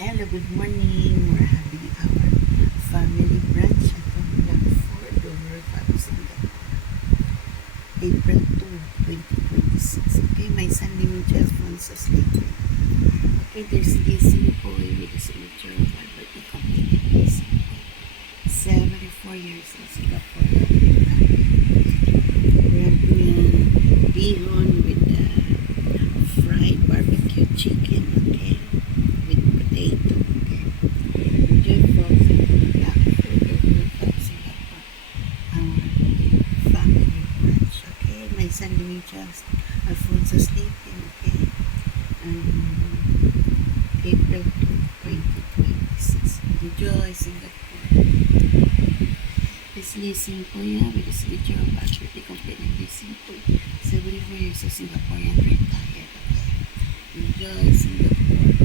Hello, good morning. We're having our family brunch at Blackford, Dover, Singapore. April 2, 2026. Okay, my son named Alfonso sleeping. Okay, there's Lizzie Boy with the signature of Albert the completed Lizzie Boy. 74 years in Singapore. We're having bihon with fried barbecue chicken, okay? With potato. Enjoy folks in Blackford over from Singapore. Our family brunch, okay? My son Demetrius Alfonso sleeping, okay? April 2, 2026. Enjoy Singapore. This leasing po yan with the signature of Albert the complete leasing to 74 years of Singaporean retired, okay? Enjoy Singapore.